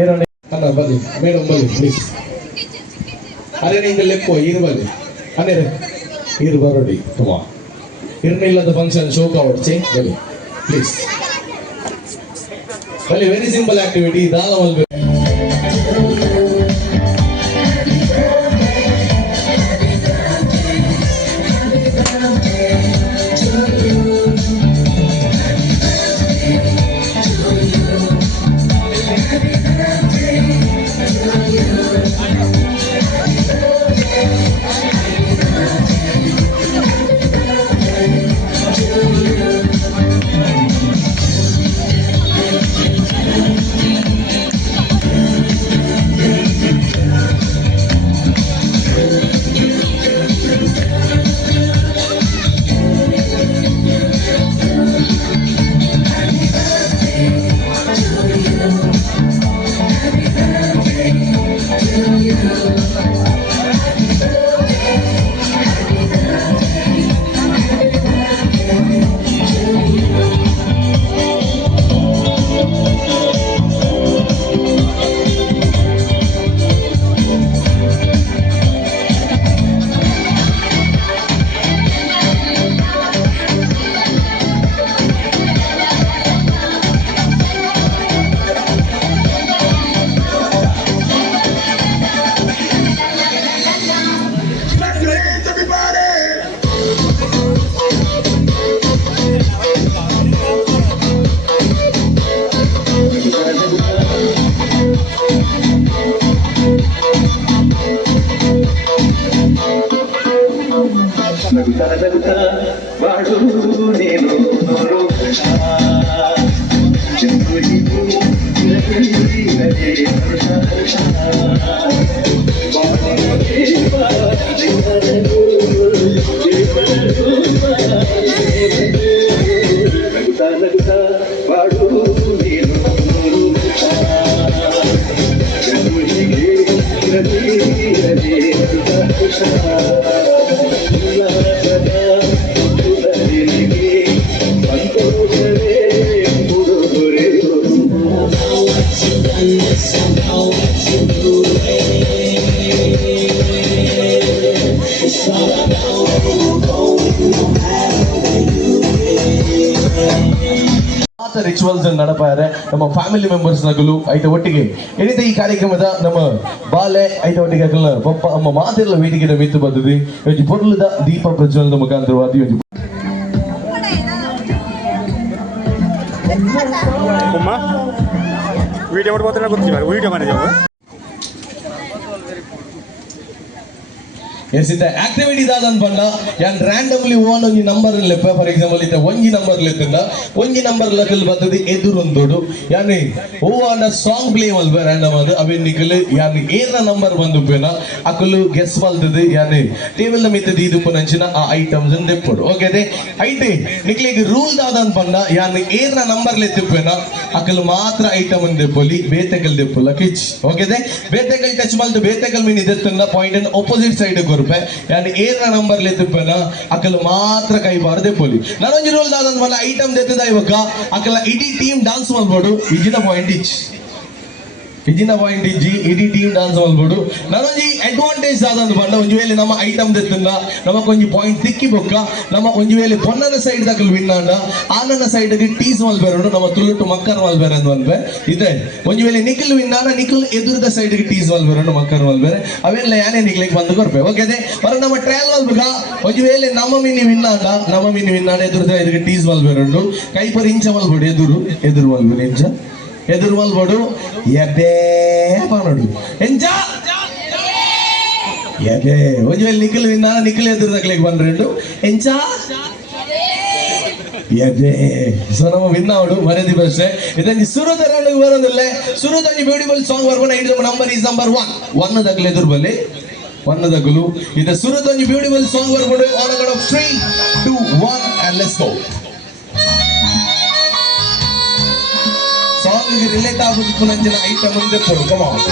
ಏನೋ ಅಣ್ಣ ಬನ್ನಿ ಮೇಡಮ್ ಬನ್ನಿ ಪ್ಲೀಸ್. ಅರೆ ನೀங்க ಲೆಕ್ಕೋ ಇರ್ಬಲ್ಲಿ ಅನೇರೆ ಇರ್ಬರೋಡಿ ತುಮಾ ಇರ್ನಿಲ್ಲದ ಫಂಕ್ಷನ್ ಶೋ ಕಾವಡ್ಚೆ ಬನ್ನಿ ಪ್ಲೀಸ್. ಬನ್ನಿ ವೆರಿ ಸಿಂಪಲ್ ಆಕ್ಟಿವಿಟಿ ದಾಲ ಮಲ್ಬೆ ರಿಚುವಲ್ಸ್ ನಡಪಾರೆ ನಮ್ಮ ಫ್ಯಾಮಿಲಿ ಮೆಂಬರ್ಸ್ ನಗಲು ಐತ ಒಟ್ಟಿಗೆ ಏನಿದೆ ಈ ಕಾರ್ಯಕ್ರಮದ ನಮ್ಮ ಬಾಲೆ ಐತ ಒಟ್ಟಿಗೆ ಪಪ್ಪ ಅಮ್ಮ ಮಾತೆಲ್ಲ ವೇದಿಕೆ ಮಿತ್ತು ಬದ್ದದಿ ಒಂಜಿ ಪೊರ್ಲುದ ದೀಪ ಪ್ರಜ್ವಲದ ಮುಖಾಂತರವಾದಿ ಒಂಜಿ ವಿಡಿಯೋ ಮಾಡ್ಬೋದ್ರೆ ಗೊತ್ತಿಲ್ಲ ವಿಡಿಯೋ ಮಾಡಿದ್ದೇವೆ. ಎಸಿತ ಆಕ್ಟಿವಿಟಿ ದಾದನ್ ಪಂಡ ಯಾನ್ ರ್ಯಾಂಡಮ್ಲಿ ಓನ್ ಒಂಜಿ ನಂಬರ್ ಲೆಪ್ಪ ಫಾರ್ ಎಕ್ಸಾಂಪಲ್ ಇತ್ತ ಒಂಜಿ ನಂಬರ್ ಲೆಕ್ಕಂದ ಒಂಜಿ ನಂಬರ್ ಲೆಕ್ಕಲ್ ಬರ್ತದೆ ಎದುರೊಂದೋಡು ಯಾನಿ ಓ ಅಂಡ ಸಾಂಗ್ ಪ್ಲೇ ಮಲ್ಬ ರ್ಯಾಂಡಮ್ ಅದು ಅವೆ ನಿಕಲ್ ಯಾನಿ ಏರ್ನ ನಂಬರ್ ಬಂದುಪ್ಪೇನ ಅಕಲು ಗೆಸ್ ಮಲ್ತದೆ ಯಾನಿ ಟೇಬಲ್ ದ ಮಿತ್ತ ದೀದುಪ್ಪನಂಚಿನ ಆ ಐಟಮ್ಸ್ ದೆಪ್ಪುಡು ಓಕೆ ದೇ ಐಟೆ ನಿಕ್ಲಿಗೆ ರೂಲ್ ದಾದನ್ ಪಂಡ ಯಾನಿ ಏರ್ನ ನಂಬರ್ ಲೆತ್ತಿಪ್ಪೇನ ಅಕಲು ಮಾತ್ರ ಐಟಮ್ ದೆಪ್ಪಲಿ ಬೇತೆಕಲ್ ದೆಪ್ಪುಲ ಕಿಚ್ ಓಕೆ ದೇ ಬೇತೆಕಲ್ ಟಚ್ ಮಲ್ತು ಬೇತೆಕಲ್ ಮೀನ್ ಇದೆತ್ತಂದ ಪಾಯಿಂಟ್ ಅನ್ನು ಆಪೋಸಿಟ್ ಸೈಡ್ ಯಾನ್ ಏರ್ನ ನಂಬರ್ ಲೆತ್ತಿಪ್ಪೇನ ಅಕಲ್ ಮಾತ್ರ ಕೈ ಬಾರದೆ ಪೋಲಿ ನಾನೊಂಜಿ ರೂಲ್ ದಾದನ್ ಮಲ್ಲ ಐಟಮ್ ದೆತ್ತದ ಇವಾಗ ಅಕಲ ಇಡೀ ಟೀಮ್ ಡಾನ್ಸ್ ಮಲ್ಬೋಡು ಇಜಿನ ಪಾಯಿಂಟ್ ಇಜ್ಜಿ ಇಡೀ ಟೀಮ್ ಡಾನ್ಸ್ ಮಲ್ಬೋಡು ನಾನೊಂಜಿ ಅಡ್ವಾಂಟೇಜ್ ದಾದನ್ ಬಂಡ ಒಂಜಿ ವೇಳೆ ನಮ್ಮ ಐಟಮ್ ದೆತ್ತಂದ ನಮಕೊಂಜಿ ಪಾಯಿಂಟ್ ತಿಕ್ಕಿ ಬೊಕ್ಕ ನಮ್ಮ ಒಂಜಿ ವೇಳೆ ಪೊನ್ನನ side Dhakal win and ಆನನ side ಗೆ ಟೀಸ್ ಮಲ್ಬೇರು ನಮ್ಮ ತುಳುಟು ಮಕ್ಕರ್ ಮಲ್ಬೇರೆ ಅಂತ ಮಲ್ಬೆ ಇದೆ ಒಂಜಿ ವೇಳೆ ನಿಖಿಲ್ ವಿನ್ ಆನ ನಿಖಿಲ್ ಎದುರದ ಸೈಡ್ ಗೆ ಟೀಸ್ ಮಲ್ಬೇರು ಮಕ್ಕರ್ ಮಲ್ಬೇರೆ ಅವೆಲ್ಲ ಯಾನೇ ನಿಖಿಲಿಗೆ ಬಂದು ಕೊರ್ಪೆ ಓಕೆ ಅದೇ ಬರ ನಮ್ಮ ಟ್ರಯಲ್ ಮಲ್ಬೇಕ ಒಂಜಿ ವೇಳೆ ನಮ್ಮ ಮಿನಿ ವಿನ್ ಆಂಡ ಎದುರದ ಇದಕ್ಕೆ ಟೀಸ್ ಮಲ್ಬೇರು ಕೈ ಪರ್ ಇಂಚ ಮಲ್ಬೋಡು ಎದುರು ಮಲ್ಬೇರು ಇಂಚ ಎದುರು ಮಲ್ಬೋಡು ಎದೆ ನೋಡು ಎಂಚ ಎದೆ ಒಂಜಿ ವೇಳೆ ನಿಖಿಲ್ ವಿನ್ ಆನ ನಿಖಿಲ್ ಎದುರು ತಕ್ಲಿಕ್ಕೆ ಬಂದ್ರೆಂಡು ಎಂಚ ಎದೆ ಸೊ ನಮ್ಮ ವಿನ್ ಆವಡು ಮರದಿ ಬಸ್ಸೆ ಇದಂಜಿ ಸುರದ ರಂಡಿಗೆ ಬರೋದಿಲ್ಲ ಸುರದಂಜಿ ಬ್ಯೂಟಿಫುಲ್ ಸಾಂಗ್ ಬರ್ಬೋಣ ಇದು ನಂಬರ್ ಈಸ್ ನಂಬರ್ 1 ದಗ್ಲೆ ಎದುರು ಬಲ್ಲಿ 1 ದಗ್ಲು ಇದು ಸುರದಂಜಿ ಬ್ಯೂಟಿಫುಲ್ ಸಾಂಗ್ ಬರ್ಬೋಡು on a count of 3 2 1 and let's go song ಗೆ ರಿಲೇಟ್ ಆಗುತ್ತಿತ್ತು ನಂಚಿನ ಐಟಮ್ ಮುಂದೆ ಕೊಡು ಕಮ್ ಆನ್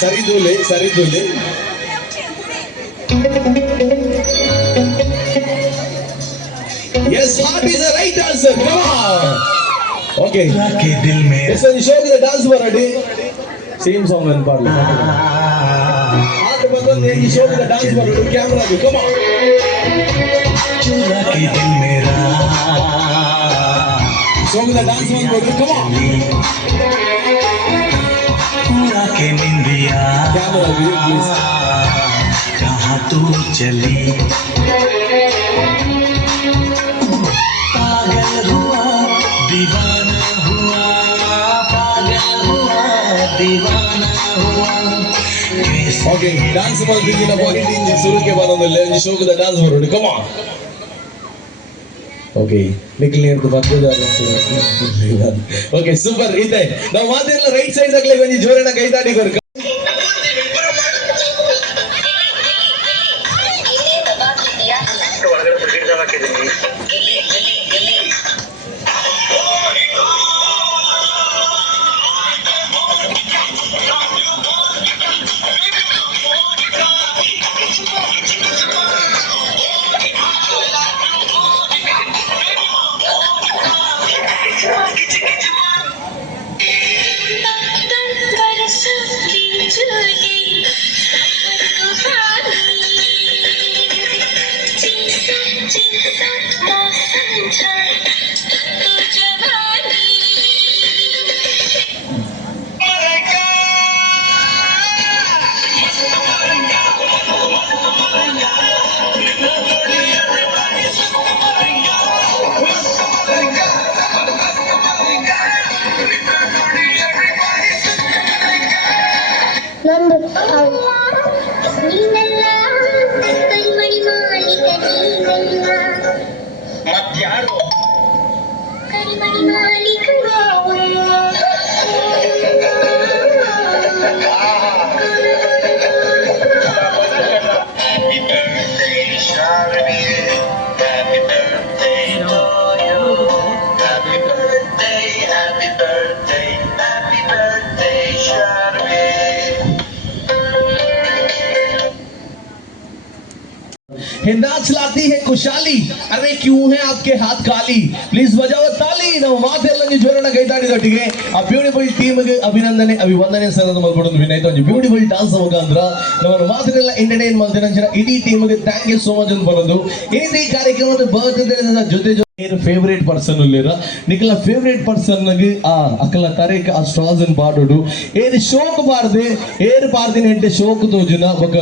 ಸರಿದೂಲೆ Yes, heart is the right answer. Come on. Okay के दिल में ಎಷ್ಟೊಂದು ಶೋಕಿದ ಡಾನ್ಸ್ ಬರಡಿ ಸೇಮ್ ಸಾಂಗ್ ಅನ್ನು ಪಾಡಲಿ ಆಟ ಬಂದು ಈ ಶೋಕಿದ ಡಾನ್ಸ್ ಬರಡಿ ಕ್ಯಾಮೆರಾಗೆ ಕಮ್ ಆನ್ चुरा के दिल मेरा ಶೋಕಿದ ಡಾನ್ಸ್ ಬಂದು ಕಮ್ ಆನ್ पूरा के निंदिया ಕ್ಯಾಮೆರಾ ಪ್ಲೀಸ್ कहाँ तू चली पागल हुआ दीवाना हुआ पागल हुआ दीवाना हुआ ಓಕೆ ಡಾನ್ಸ್ ಮಾಡ್ತಿದ್ದೀನ ಪಾಯಿಂಟ್ ಇಂಜಿ ಸುರುಕೆ ಬರೋದಿಲ್ಲ ಒಂದು ಶೋಕದ ಡಾನ್ಸ್ ಬರೋದು ಕಮ್ ಆನ್ ಓಕೆ ನಿಖಿಲ್ ಹೇಳ್ದು ಬರ್ತದಾರ ಓಕೆ ಸೂಪರ್ ಇದೆ ನಾವು ಮಾತೆಲ್ಲ ರೈಟ್ ಸೈಡ್ ದಾಗಲೇ ಒಂದು ಜೋರನ ಕೈ ತಾಡಿ ಕೊರ್ಕ ನೀನಲ್ಲ ಕಣ್ಮಣಿ ಮಾಲೀಕ ನೀನಲ್ಲ ಮತ್ಯಾರು ಕಣ್ಮಣಿ ಮಾಲೀಕ Happy birthday, Sharmi. Happy birthday to you. Happy birthday, happy birthday, happy birthday, Sharmi. हिंदा चलाती है खुशहाली अरे क्यों है आपके हाथ काली प्लीज बजाओ ताली ನಾವು ಮಾತೆಲ್ಲ ಜೋರನ ಕೈತಾಡಿದೊಟ್ಟಿಗೆ ಆ ಬ್ಯೂಟಿಫುಲ್ ಟೀಮ್ಗೆ ಅಭಿನಂದನೆ ಅಭಿವಂದನೆ ಸರದ ಮಾಡ್ಕೊಂಡು ವಿನಯ್ ಒಂದು ಬ್ಯೂಟಿಫುಲ್ ಡಾನ್ಸ್ ಮುಖಾಂತರ ನಮ್ಮ ಮಾತೆಲ್ಲ ಎಂಟರ್ಟೈನ್ ಮಾಡ್ತಾರೆ ಇಡೀ ಟೀಮ್ಗೆ ಥ್ಯಾಂಕ್ ಯು ಸೋ ಮಚ್ ಅಂತ ಬರೋದು ಈ ಕಾರ್ಯಕ್ರಮದ ಬರ್ತ್ಡೇ ಜೊತೆ ಫೇವರೇಟ್ ಪರ್ಸನ್ ಉಲ್ಲಿರ ನಿಖಲ ಫೇವರೇಟ್ ಪರ್ಸನ್ ಆ ಅಕ್ಕಲ ತರೇಕ ಆ ಸ್ಟಾಲ್ಸ್ ಅನ್ನು ಪಾಡೋಡು ಏರು ಶೋಕ್ ಬಾರ್ದೆ ಏರು ಪಾರ್ದಿನ ಎಂಟೆ ಶೋಕ್ ತೋಜುನ ಬೊಕ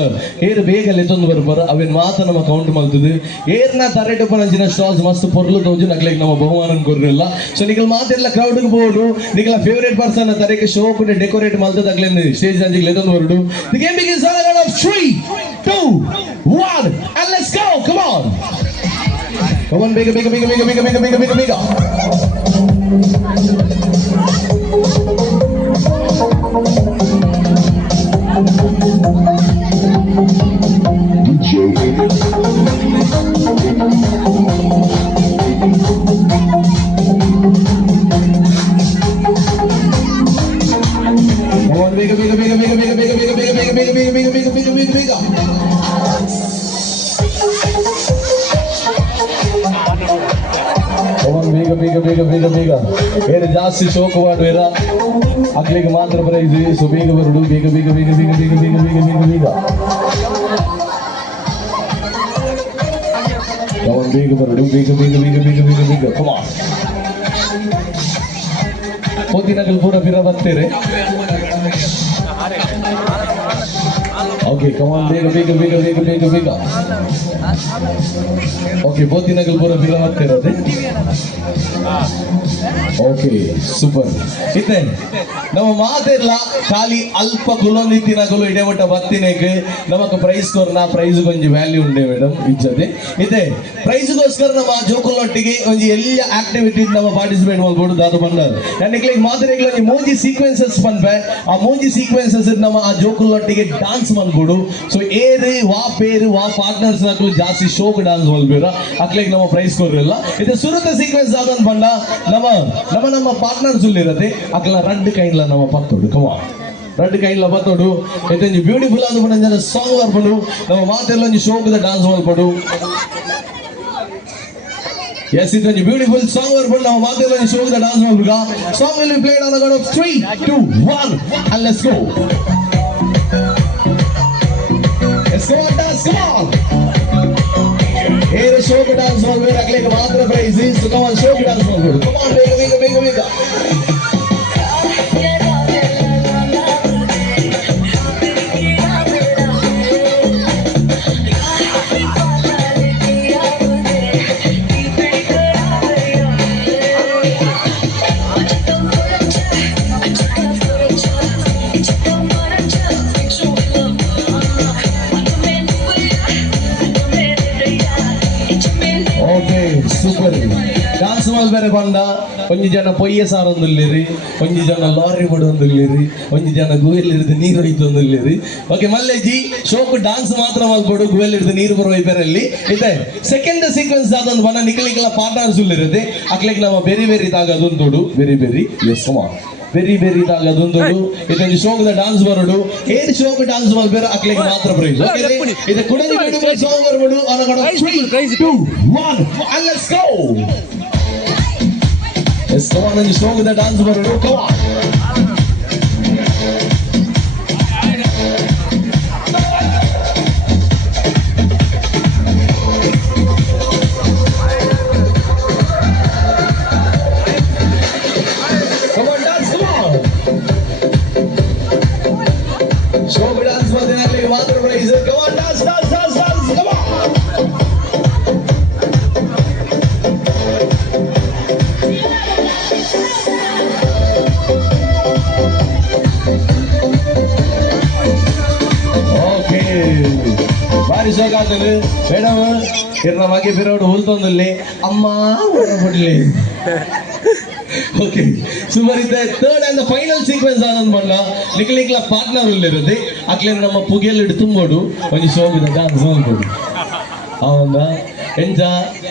ಏರು ಬೇಗ ಲೆತ್ತೊಂದು ಬರ್ಬಾರ ಅವೇನ್ ಮಾತ ನಮ್ಮ ಕೌಂಟ್ ಮಾಡ್ತದೆ ಏರ್ನ ತರೇಟ ಪನಂಚಿನ ಸ್ಟಾಲ್ಸ್ ಮಸ್ತ್ ಪೊರ್ಲು ತೋಜು ನಕ್ಲಿಗೆ ನಮ್ಮ ಬಹುಮಾನ ಕೊರ್ರಿಲ್ಲ ಸೊ ನಿಖಲ ಮಾತೆಲ್ಲ ಕ್ರೌಡ್ಗೆ ಬೋಡು ನಿಖಲ ಫೇವರೇಟ್ ಪರ್ಸನ್ ತರೇಕ ಶೋಕ್ ಡೆಕೋರೇಟ್ ಮಾಡ್ತದೆ ಅಗ್ಲೇನು ಸ್ಟೇಜ್ ಅಂಜಿಗೆ ಲೆತ್ತೊಂದು ಹೊರಡು the game begins on the count of 3 2 1 and let's go come on. Come on, bigger, bigger, bigger, bigger, bigger, bigger, bigger, bigger, bigger. Come on, bigger, bigger, bigger, bigger, bigger, bigger, bigger, bigger, bigger, bigger, bigger, bigger, bigger, bigger, bigger, bigger. ಬೇಗ ಬೇಗ ಬೇಗ ಬೇಗ ಬೇಗ ಏನು ಜಾಸ್ತಿ ಶೋಕ ಮಾಡುವಿರ ಅಕ್ಲಿಗೆ ಮಾತ್ರ ಪ್ರೈಸ್ ಸೊ ಬೇಗ ಬರುಡು ಬೇಗ ಬೇಗ ಬೇಗ ಬೇಗ ಬೇಗ ಬೇಗ ಬೇಗ ಬೇಗ ಬೇಗ ಅವನು ಬೇಗ ಬರುಡು ಬೇಗ ಬೇಗ ಬೇಗ ಬೇಗ ಬೇಗ ಬೇಗ ಕಮ ಪೋತಿನಗಲ್ ಪೂರ ಫಿರ ಬರ್ತೀರಿ ಓಕೆ ಕಮಾನ್ ಬೇಗ ಬೇಗ ಬೇಗ ಬೇಗ ಬೇಗ ಬೇಗ ಓಕೆ ಪೋತಿನಗಲ್ ಪೂರ ಫಿರ ಬರ್ತಿರೋದೆ ಓಕೆ ಸೂಪರ್ ಇದೆ ನಮ್ಮ ಮಾತೆಲ್ಲ ಖಾಲಿ ಅಲ್ಪ ಕುಲೊಂದಿತ್ತಿನಗಲು ಇಡೆಮಟ್ಟ ಬತ್ತಿನೆಗೆ ನಮಕ್ ಪ್ರೈಸ್ ಕೊರ್ನ ಪ್ರೈಸ್ ಒಂಜಿ ವ್ಯಾಲ್ಯೂ ಉಂಡೆ ಮೇಡಮ್ ಇಜ್ಜದೆ ಇದೆ ಪ್ರೈಸ್ಗೋಸ್ಕರ ನಮ್ಮ ಜೋಕುಲೊಟ್ಟಿಗೆ ಒಂಜಿ ಎಲ್ಲ ಆಕ್ಟಿವಿಟಿ ನಮ್ಮ ಪಾರ್ಟಿಸಿಪೇಟ್ ಮಾಡ್ಬೋದು ದಾದ ಬಂದಾರ ನನಗೆ ಮಾತೆರೆಗಳ ಮೂಂಜಿ ಸೀಕ್ವೆನ್ಸಸ್ ಪನ್ಪೆ ಆ ಮೂಂಜಿ ಸೀಕ್ವೆನ್ಸಸ್ ನಮ್ಮ ಆ ಜೋಕುಲೊಟ್ಟಿಗೆ ಡಾನ್ಸ್ ಮಾಡ್ಬೋದು ಸೊ ಏರು ವಾ ಪೇರು ವಾ ಪಾರ್ಟ್ನರ್ಸ್ ನಕಲು ಜಾಸ್ತಿ ಶೋಕ್ ಡಾನ್ಸ್ ಮಾಡ್ಬೇರ ಅಕ್ಲಿಗೆ ನಮ್ಮ ಪ್ರೈಸ್ ಕೊರ್ರಿಲ್ಲ ಇದು ಸುರುತ ಸೀಕ್ವೆನ್ಸ್ ಆದನ್ ಬಂಡ ನಮ್ಮ ಪಾರ್ಟ್ನರ್ಸ್ ಇರತ್ತೆ ಅಕ್ಲ ರೆಡ್ ಕೈಂಡ್ಲ ನಮ್ಮ ಪತ್ತೋಡು ಕಮ ರೆಡ್ ಕೈಂಡ್ಲ ಪತ್ತೋಡು ಇದೊಂದು ಬ್ಯೂಟಿಫುಲ್ ಆದ ಬಂದ ಸಾಂಗ್ ಬರ್ಬೋದು ನಮ್ಮ ಮಾತೆಲ್ಲ ಒಂದು ಶೋಕದ ಡಾನ್ಸ್ ಮಾಡ್ಬೋದು Yes, it's a beautiful song. We're now Madhya show the dance Malbuga. Song will be played on the count of 3, 2, 1, and let's go. Let's go on dance, come on. Here is show the dance Malbuga. Like Madhya prizes. So come on, show the dance Malbuga. Come on, bigger. Super. Dance mal bere banda. Onji jana poye sarondulleri. Onji jana lorry bodondulleri. Onji jana guvel irde neeru itondulleri. Okay, malleji show ku dance matra mal bodu guvel irde neeru baro iperalli. Ite second sequence adon bana niklikala partners ullirade. Aklek nama very daga adondodu. Very. Yes, come on. Very daga adondodu. Ite show the dance barodu. Hey show ku dance mal bere aklek matra prize. Okay, ite kudani beautiful song barodu. On a count of 3, 2, 1, and let's go. Let's go on and show the dance barodu. Come on. Come on, dance, come on. Show the dance for the Natalie Water Prize. Come on, dance, come on. ಬಾರಿ ಶೋಕ ಆಗ್ತದೆ madam ಇರ್ನ ಮಗೆ ಬಿರೋಡು ಹುಲ್ತೊಂದಲ್ಲಿ ಅಮ್ಮ ಬಿಡ್ಲಿ. Okay super ಇದೆ. Third and final sequence Anand ಬಣ್ಣ ನಿಕ್ಲಿಕ್ಲ partner ಉಲ್ಲಿರೋದು ಅಕ್ಲೆ ನಮ್ಮ ಪುಗೆಯಲ್ಲಿ ಇಟ್ಟು ತುಂಬೋಡು ಒಂದು ಶೋಕದ ಡಾನ್ಸ್ ಮಾಡ್ಬೋದು. ಅವನ ಎಂಜ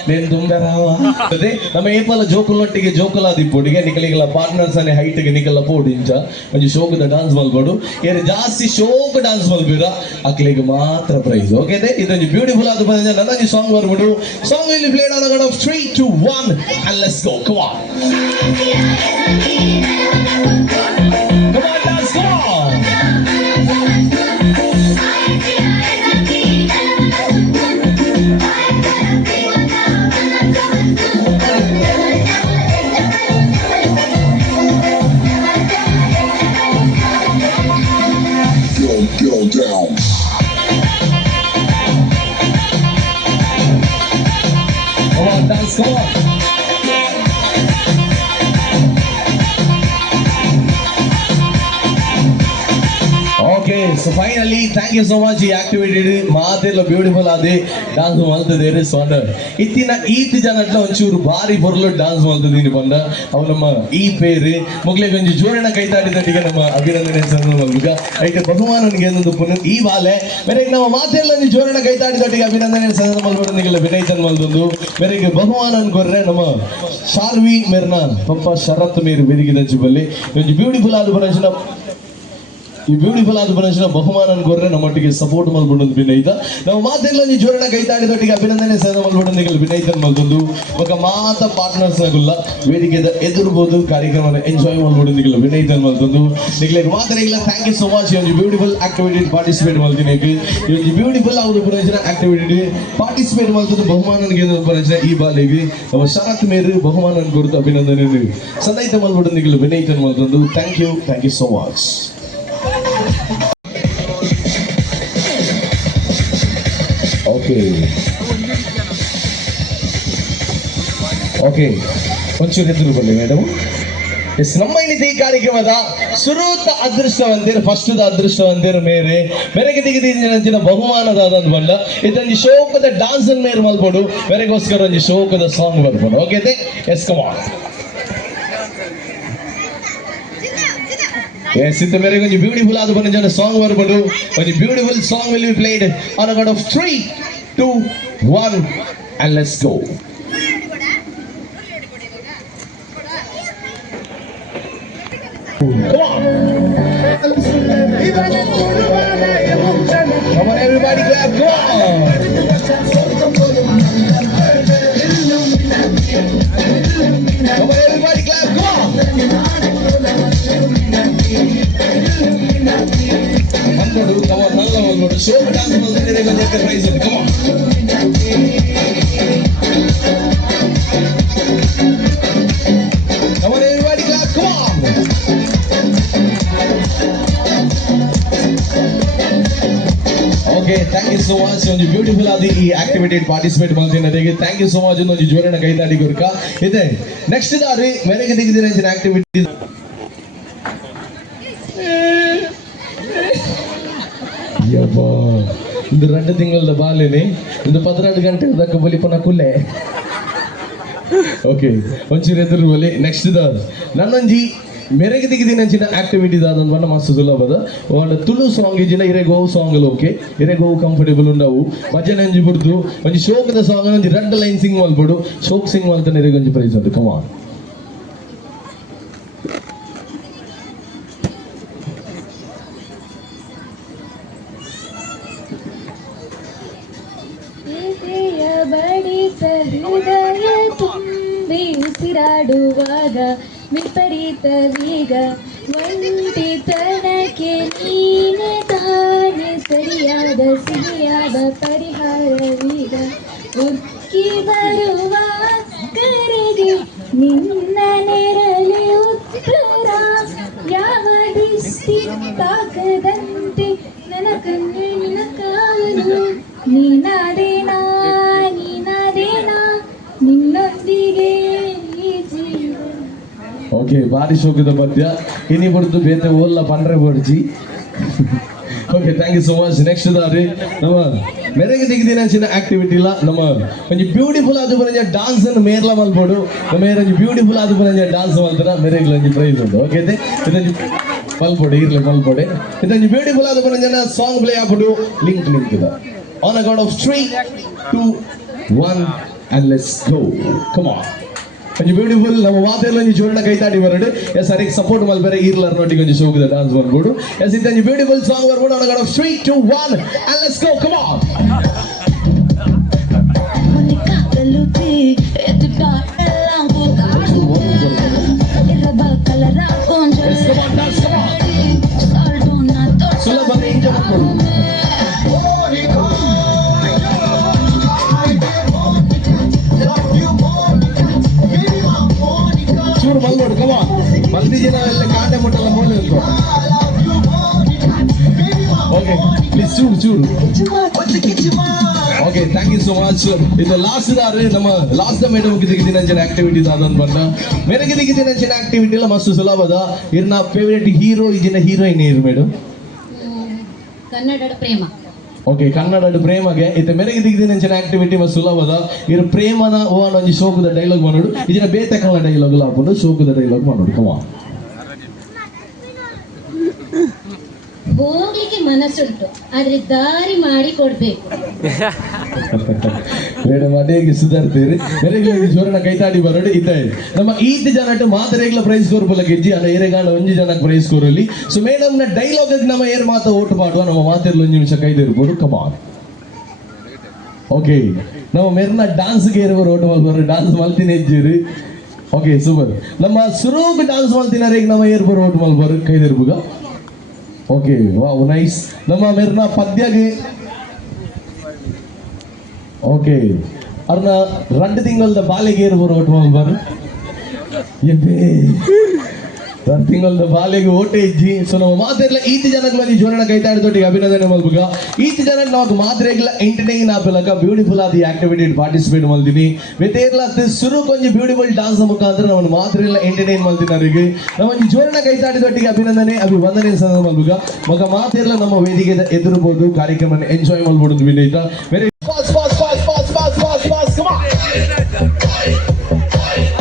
నేను దుంగరావా అదే ನಮ್ಮ ಏಪಲ ಜೋಕುಲೊಟ್ಟಿಗೆ ಜೋಕುಲಾದಿಪ್ಪೊಡಿಗೆ ನಿಕಲಿಗಲ ಪಾರ್ಟ್ನರ್ಸ್ ಅನೆ ಹೈಟ್ ಗೆ ನಿಕಲ ಪೋಡಿಂಚ ಒಂಜಿ ಶೋಕದ ಡಾನ್ಸ್ ಮಲ್ಬೋಡು ಏರ್ ಜಾಸ್ತಿ ಶೋಕ ಡಾನ್ಸ್ ಮಲ್ಬಿರ ಅಕ್ಲೆಗೆ ಮಾತ್ರ ಪ್ರೈಸ್. ಓಕೆ ದೇ ಇದೊಂದು ಬ್ಯೂಟಿಫುಲ್ ಆದ ಬಂದ ನನಗೆ ಸಾಂಗ್ ಬರ್ಬಿಡು. Song will played on the count of 3, 2, 1 and let's go. Come on. Come on, dance, come on. Go down. Come on, dance, come on. Okay, so finally, thank you so much. ಈ activity ಮಾತೆಲ್ಲ beautiful ಆದಿ dance ಮಾಡ್ತಿದ್ದೀರಿ. ಸೊಂಡ ಇತ್ತಿನ ಈತ್ ಜನಟ್ಲ ಒಂಚೂರು ಬಾರಿ ಬರಲು dance ಮಾಡ್ತಿದ್ದೀನಿ ಬಂದ ಅವು ನಮ್ಮ ಈ ಪೇರು ಮುಗ್ಲೆ ಕೊಂಚ ಜೋರಣ ಕೈತಾಡಿದಟ್ಟಿಗೆ ನಮ್ಮ ಅಭಿನಂದನೆ ಸಂದರ್ಭ ಐತೆ ಬಹುಮಾನನಿಗೆ ಒಂದು ಪುನಃ ಈ ಬಾಲೆ ಮೇರೆಗೆ ನಮ್ಮ ಮಾತೆಲ್ಲ ಜೋರಣ ಕೈತಾಡಿದಟ್ಟಿಗೆ ಅಭಿನಂದನೆ ಸಂದರ್ಭ ವಿನಯತನ್ ಮಲ್ದೊಂದು ಮೇರೆಗೆ ಬಹುಮಾನ ಕೊರ್ರೆ ನಮ್ಮ ಶಾರ್ವಿ ಮೇರ್ನ ಪಪ್ಪ ಶರತ್ ಮೇರು ಬೆರಿಗಿದ ಬಲ್ಲಿ ಒಂದು ಬ್ಯೂಟಿಫುಲ್ ಆದ ಬರಚನ ಈ ಬ್ಯೂಟಿಫುಲ್ ಆದ ಬರಚನ ಬಹುಮಾನ ಕೊರ್ರೆ ನಮ್ಮೊಟ್ಟಿಗೆ ಸಪೋರ್ಟ್ ಮಲ್ಬಿಡೋದು ವಿನಯಿತ ನಾವು ಮಾತೆಲ್ಲ ಜೋರಣ ಕೈತಾಡಿದೊಟ್ಟಿಗೆ ಅಭಿನಂದನೆ ಸಂದರ್ಭ ಮಲ್ಬಿಡೋದು ವಿನಯಿತನ್ ಮಲ್ದೊಂದು ఒక ಮಾತ ಪಾರ್ಟ್ನರ್ಸ್ ನಗುಲ್ಲ ವೇದಿಕೆದ ಎದುರ್ಬೋದು ಕಾರ್ಯಕ್ರಮನ ಎಂಜಾಯ್ ಮಾಡ್ಬಿಡೋದು ವಿನಯಿತನ್ ಮಲ್ದೊಂದು ನಿಗ್ಲಿಗೆ ಮಾತ್ರ ಇಲ್ಲ. Thank you so much. ಈ ಒಂದು ಬ್ಯೂಟಿಫುಲ್ ಆಕ್ಟಿವಿಟಿ ಪಾರ್ಟಿಸಿಪೇಟ್ ಮಾಡ್ತೀನಿ. ಈ ಒಂದು ಬ್ಯೂಟಿಫುಲ್ ಆದ ಬರಚನ ಆಕ್ಟಿವಿಟಿ ಪಾರ್ಟಿಸಿಪೇಟ್ ಮಾಡ್ತದ್ದು ಬಹುಮಾನನಿಗೆ ಬರಚನ ಈ ಬಾಲಿಗೆ ನಮ್ಮ ಶರತ್ ಮೇರು ಬಹುಮಾನ ಕೊಡ್ತು ಅಭಿನಂದನೆ ಸಂದೈತ ಮಲ್ಬಿಡೋದು ವಿನಯಿತನ್ ಮಲ್ದೊಂದು. Thank you so much. Okay ಒಂಚೂರು ಎದುರು ಬರಲಿ ಮೇಡಮ್. ಎಸ್ ನಮ್ಮ ಈ ಕಾರ್ಯಕ್ರಮದ ಸುರೂತ ಅದೃಷ್ಟವಂತೇರು ಫಸ್ಟ್ ಅದೃಷ್ಟವಂತೇರು ಮೇರೆಗೆ ತೆಗೆದಿನ ಬಹುಮಾನದ ಬಂದ ಇದೊಂದು ಶೋಕದ ಡಾನ್ಸ್ ಮೇರು ಮಲ್ಬೋದು ಮೇರೆಗೋಸ್ಕರ ಒಂದು ಶೋಕದ ಸಾಂಗ್ ಬರ್ಬೋದು. Okay yes come on. Yes, it's a very beautiful ಆದ ಬಂದ ಸಾಂಗ್ ಬರ್ಬೋದು. ಒಂದು beautiful song will be played on the count of 3, 2, 1 and let's go. Come on. Come on, everybody, clap. Come on. Show dance ಮಾಡ್ತಾರೆ ಗೊಂಜೆ price ಇದೆ come on everybody clap come on okay thank you so much ಒಂದು beautiful ಆದ ಈ activity participate ಮಾಡ್ತಿರೋರಿಗೆ thank you so much ಒಂದು ಜೋರನ ಕೈತಾಡಿ ಗುರ್ಕ ಇದೆ next ದಾರಿ ಮೇರೆಗೆ ದಿಗಿದಿನ ಆಕ್ಟಿವಿಟಿ ಯಪ್ಪ ಇದು 2 ತಿಂಗಳ ಬಾಲೇನೆ ಇದು 12 ಗಂಟೆ ದಕ್ಕ ಬಲಿಪನ ಕುಲ್ಲೆ ಓಕೆ ಒಂಚೂರು ಎದುರು ಬಲಿ ನೆಕ್ಸ್ಟ್ ದ ನನ್ನೊಂಜಿ ಮೆರೆಗೆ ದಿಗಿದಿನಂಚಿನ ಆಕ್ಟಿವಿಟೀಸ್ ಆದೊಂದು ಬಣ್ಣ ಮಸ್ತ್ ಸುಲಭದ ಒಂದು ತುಳು ಸಾಂಗ್ ಇಜಿನ ಇರೆ ಗೋವು ಸಾಂಗ್ ಓಕೆ ಇರೆ ಗೋವು ಕಂಫರ್ಟೇಬಲ್ ಉಂಡವು ಭಜನೆ ಒಂಜಿ ಬಿಡ್ದು ಒಂಜಿ ಶೋಕದ ಸಾಂಗ್ ಒಂಜಿ 2 ಲೈನ್ ಸಿಂಗ್ ಮಲ್ಪಡು ಶೋಕ್ ಸಿಂಗ್ ಮಲ್ತಾನೆ ಇರೆ ಒಂಜಿ ಪ್ರೈಸ್ ಉಂಟು ಕಮ್ ಆನ್ ಬಡಿತ ಹೃದಯ ತುಂಬಿ ಉಸಿರಾಡುವಾಗ ವಿಪರೀತ ವೇಗ ಒಂಟಿತನಕ್ಕೆ ನೀನೆ ತಾನೆ ಸರಿಯಾದ ಸಿಹಿಯಾದ ಪರಿಹಾರವೀಗ ಉಕ್ಕಿ ಬರುವ ಕರೆಗೆ ನಿನ್ನ ನೆರಳೆ ಉತ್ತರ ಯಾವ ದಿಷ್ಟಿ ತಾಕದಂತೆ ನನ್ನ ಕಣ್ಣು ನಿನ್ನ ಕಾಲು ನೀನಾದೇನಾ ನಿನ್ನೊಂದಿಗೆ ಈ ಜೀವ ಓಕೆ ಬಾರಿ ಶೋಕದ ಮಧ್ಯ ಇನಿ ಬಿಡ್ತು ಬೇತೆ ಓಲ್ಲ ಪಂಡ್ರೆ ಬಡ್ಜಿ okay thank you so much next ದಾರಿ ನಮ್ಮ ಮೆರೆಗೆ ದಿಗಿದಿನ ಆಕ್ಟಿವಿಟಿ ಇಲ್ಲ ನಮ್ಮ ಒಂಜಿ ಬ್ಯೂಟಿಫುಲ್ ಆದ ಬರಂಜ ಡಾನ್ಸ್ ಅನ್ನು ಮೇರ್ಲ ಮಲ್ಪೋಡು ನಮ್ಮ ಒಂಜಿ ಬ್ಯೂಟಿಫುಲ್ ಆದ ಬರಂಜ ಡಾನ್ಸ್ ಮಲ್ತಾರ ಮೆರೆಗೆ ಒಂಜಿ ಪ್ರೈಸ್ ಉಂಟು ಓಕೆ ಇದೊಂದು ಮಲ್ಪೋಡೆ ಇರ್ಲಿ ಮಲ್ಪೋಡೆ ಇದೊಂದು ಬ್ಯೂಟಿಫುಲ್ ಆದ ಬರಂಜನ ಸಾಂಗ್ ಪ್ಲೇ ಆಗ್ಬಿಡು ಲಿಂಕ್ ಇದೆ on a count of 3 2 1 and let's go come on ಒಂಜಿ ಬ್ಯೂಟಿಫುಲ್ ನಮ್ಮ ಮಾತೆಲ್ಲ ಒಂಜಿ ಜೋರನ ಕೈತಾಡಿ ಬರಡು ಎಸ್ ಅದಕ್ಕೆ ಸಪೋರ್ಟ್ ಮಲ್ಬೇರೆ ಈರ್ಲರ್ ನೊಟ್ಟಿಗೆ ಒಂಜಿ ಶೋಕದ ಡಾನ್ಸ್ ಮಾಡ್ಬೋದು ಎಸ್ ಇದೊಂದು ಬ್ಯೂಟಿಫುಲ್ ಸಾಂಗ್ ಬರ್ಬೋದು on a count of 3 2 1 and let's go come on Yes, come on, dance, come on. ಸುಲಭ ಎಂಜಾಯ್ ಮಾಡ್ಬೋದು ಚೂರು ಮಲ್ಬೋದು ಕಮ ಮಲ್ದಿ ಜನ ಎಲ್ಲ ಕಾಂಡೆ ಮುಟ್ಟಲ್ಲ ಮೋಲಿ ಉಂಟು ಓಕೆ ಪ್ಲೀಸ್ ಚೂರು okay thank you so much ಇದು ಲಾಸ್ಟ್ ದಾರೆ ನಮ್ಮ ಲಾಸ್ಟ್ ದ ಮೇಡಮ್ ದಿಗಿದಿನ ಆಕ್ಟಿವಿಟೀಸ್ ಆದಂತ ಬಂದ ಮೇರೆಗೆ ದಿಗಿದಿನ ಆಕ್ಟಿವಿಟಿ ಎಲ್ಲ ಮಸ್ತ್ ಸುಲಭದ ಇರ್ನ ಫೇವರೇಟ್ ಹೀರೋ ಇಜಿನ ಹೀರೋಯಿನ್ ಇರು ಮೇಡಮ್ ಕನ್ನಡದ ಪ್ರೇಮ ಓಕೆ ಕನ್ನಡದ ಪ್ರೇಮಗೆ ಇದು ಮೆರೆಗೆ ದಿಗಿದಿನ ಆಕ್ಟಿವಿಟಿ ಮಸ್ತ್ ಸುಲಭದ ಇರು ಪ್ರೇಮನ ಓನ್ ಒಂಜಿ ಶೋಕದ ಡೈಲಾಗ್ ಮಾಡೋಡು ಇದನ್ನ ಬೇತೆ ಕನ್ನಡ ಡೈಲಾಗ್ ಹಾಕೊಂಡು ಶೋಕದ ಡೈಲಾಗ್ ಮಾಡೋಡು ಕಮ ಹೋಗ್ಲಿಕ್ಕೆ ಮನಸ್ಸುಂಟು ಆದ್ರೆ ದಾರಿ ಮಾಡಿ ಕೊಡ್ಬೇಕು ಮೇಡಮ್ ಅದೇಗೆ ಸುಧಾರ್ತೀರಿ ಮೆರೆಗೆ ಜೋರನ ಕೈತಾಡಿ ಬರೋಡು ಇದ್ದ ನಮ್ಮ ಈದ್ ಜನಟ್ಟು ಮಾತರೆಗ್ಲ ಪ್ರೈಸ್ ಕೋರ್ಪುಲ ಗೆಜ್ಜಿ ಅಲ್ಲ ಏರೆಗಾಣ ಒಂಜಿ ಜನಕ್ಕೆ ಪ್ರೈಸ್ ಕೋರಲ್ಲಿ ಸೊ ಮೇಡಮ್ ನ ಡೈಲಾಗ್ ನಮ್ಮ ಏರ್ ಮಾತ ಓಟ್ ಮಾಡುವ ನಮ್ಮ ಮಾತೆರ್ಲು ಒಂಜಿ ನಿಮಿಷ ಕೈದಿರ್ಬೋದು ಕಮಾನ್ ಓಕೆ ನಮ್ಮ ಮೆರ್ನ ಡಾನ್ಸ್ಗೆ ಏರುವರು ಓಟ್ ಮಲ್ಬರು ಡಾನ್ಸ್ ಮಲ್ತಿನ ಹೆಜ್ಜಿರಿ ಓಕೆ ಸೂಪರ್ ನಮ್ಮ ಸುರೂಗ್ ಡಾನ್ಸ್ ಮಲ್ತಿನರಿಗೆ ನಮ್ಮ ಏರ್ಬರು ಓಟ್ ಮಲ್ಬರು ಕೈದಿರ್ಬುಗ ಓಕೆ ವಾವ್ ನೈಸ್ ನಮ್ಮ ಮೆರ್ನ ಪದ್ಯಗೆ ಓಕೆ ಅವ್ರನ್ನ 2 ತಿಂಗಳದ ಬಾಲೆಗೆ ಏರ್ಬರು ಓಟ್ ಮಲ್ಬರು ಎಬ್ಬೆ 2 ತಿಂಗಳದ ಬಾಲೆಗೆ ಓಟೆ ಇಜ್ಜಿ ಸೊ ನಮ್ಮ ಮಾತೆರ್ಲ ಈತ ಜನಕ್ಕೆ ಮಂದಿ ಜೋರನ ಕೈತಾಡಿದೊಟ್ಟಿಗೆ ಅಭಿನಂದನೆ ಮಲ್ಬುಗ ಈತ ಜನಕ್ಕೆ ನಾವು ಮಾತ್ರೆಗ್ಲ ಎಂಟರ್ಟೈನ್ ಆಪಲಕ ಬ್ಯೂಟಿಫುಲ್ ಆದ ಆಕ್ಟಿವಿಟಿ ಪಾರ್ಟಿಸಿಪೇಟ್ ಮಲ್ತೀನಿ ಬೇತೇರ್ಲ ಸುರು ಕೊಂಚ ಬ್ಯೂಟಿಫುಲ್ ಡಾನ್ಸ್ ಮುಖಾಂತರ ನಮ್ಮ ಮಾತ್ರೆಲ್ಲ ಎಂಟರ್ಟೈನ್ ಮಲ್ತಿನವರಿಗೆ ನಮ್ಮ ಜೋರನ ಕೈತಾಡಿದೊಟ್ಟಿಗೆ ಅಭಿನಂದನೆ ಅಭಿವಂದನೆ ಸಂದ ಮಲ್ಬುಗ ಮಗ ಮಾತೆರ್ಲ ನಮ್ಮ ವೇದಿಕೆ ಎದುರುಬಹುದು ಕಾರ್ಯಕ್ರಮ ಎಂಜಾಯ್ ಮಲ್ಬೋದು Vineeta very fast fast fast fast fast fast fast come on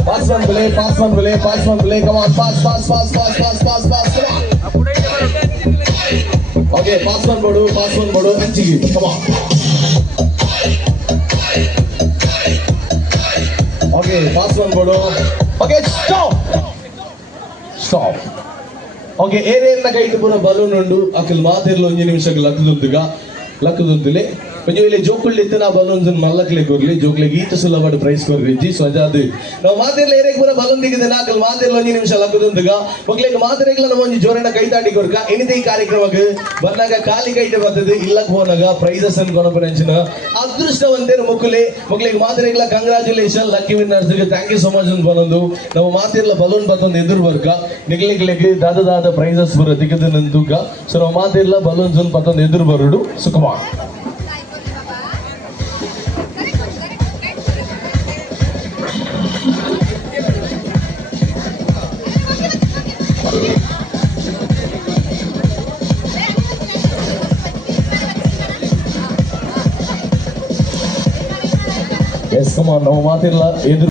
Fast one play, fast one play, fast one play. Come on, fast, fast, fast, fast, fast, fast, fast. Come on. Okay, fast one bodu, anchigi. Come on. Okay, fast one bodu. Okay, stop. Stop. Okay, area na kaitu pura balloon undu. Akil maathirlo onji nimishaku lakkuduntile. ಒಂಜಿ ವೇಳೆ ಜೋಕುಲ್ ಇತ್ತು ನಾ balloons ಮಲ್ಲಕ್ಲೆ ಕೊರ್ಲಿ ಜೋಕ್ಲೆ ಗೀತ ಸುಲಭ price ಕೊರ್ಲಿ G ಸ್ವಜಾದು ನಾವು ಮಾತಿರ್ಲ ಏರೆಗ್ ಪೂರ balloon ದಿಗಿದೆ ನಾಕಲ್ ಮಾತಿರ್ಲ ಒಂಜಿ ನಿಮಿಷ ಲಕ್ಕುದುಂದುಗ ಮಕ್ಳಿಗೆ ಮಾತಿರೆಗ್ಲ ನಾವು ಒಂಜಿ ಜೋರನ ಕೈತಾಡಿ ಕೊರ್ಕ ಎನಿದೆ ಈ ಕಾರ್ಯಕ್ರಮಕ್ಕೆ ಬಂದಾಗ ಖಾಲಿ ಕೈಟೆ ಬರ್ತದೆ ಇಲ್ಲಕ್ ಹೋನಾಗ ಪ್ರೈಸಸ್ ಅನ್ ಕೊನಪರೆನ್ಸಿನ ಅದೃಷ್ಟವಂತೇನು ಮಕ್ಳಿಗೆ ಮಾತಿರೆಗ್ಲ congratulation lucky winners thank you so much ಅಂತ ಬಲೊಂದು ನಾವು ಮಾತಿರ್ಲ ಬಲೂನ್ ಬತ್ತೊಂದು ಎದುರು ಬರ್ಕ ನಿಗ್ಲಿಗ್ಲಿಗೆ ದಾದ ಪ್ರೈಸಸ್ ಬರ ದಿಕ್ಕದ ನಂತುಗ ಸೊ ನಾವು ಮಾತಿರ್ಲ ಬಲೂನ್ಸ್ ಬತ್ತೊಂದು ಎದುರು ಬರುಡು ಸುಕುಮಾರ್ ಎಸ್ ಕಮಾನ್ ನಾವು ಮಾತಿರ್ಲ ಎದುರು